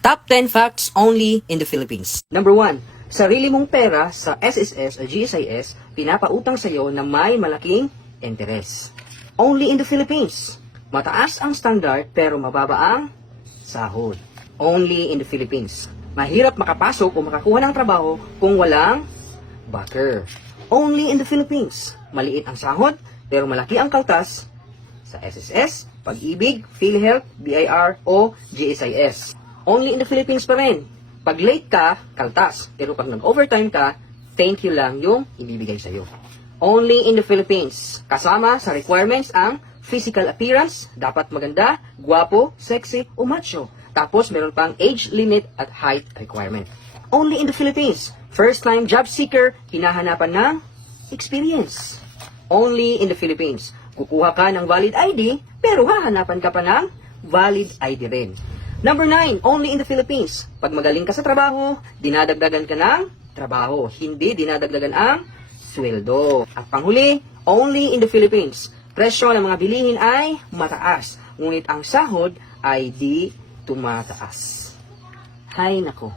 Top 10 facts only in the Philippines. Number 1, sarili mong pera sa SSS o GSIS, pinapautang sa iyo na may malaking interest. Only in the Philippines. Mataas ang standard pero mababa ang sahod. Only in the Philippines. Mahirap makapasok o makakuha ng trabaho kung walang backer. Only in the Philippines. Maliit ang sahod pero malaki ang kaltas sa SSS, Pag-ibig, PhilHealth, BIR o GSIS. Only in the Philippines pa rin. Pag late ka, kaltas. Pero pag nag-overtime ka, thank you lang yung ibibigay sa'yo. Only in the Philippines. Kasama sa requirements ang physical appearance, dapat maganda, guwapo, sexy o macho. Tapos meron pang age limit at height requirement. Only in the Philippines. First time job seeker, hinahanapan ng experience. Only in the Philippines. Kukuha ka ng valid ID, pero hahanapan ka pa ng valid ID rin. Number 9, only in the Philippines. Pag magaling ka sa trabaho, dinadagdagan ka ng trabaho. Hindi dinadagdagan ang sweldo. At panghuli, only in the Philippines. Presyo ng mga bilihin ay mataas, ngunit ang sahod ay di tumataas. Hay nako.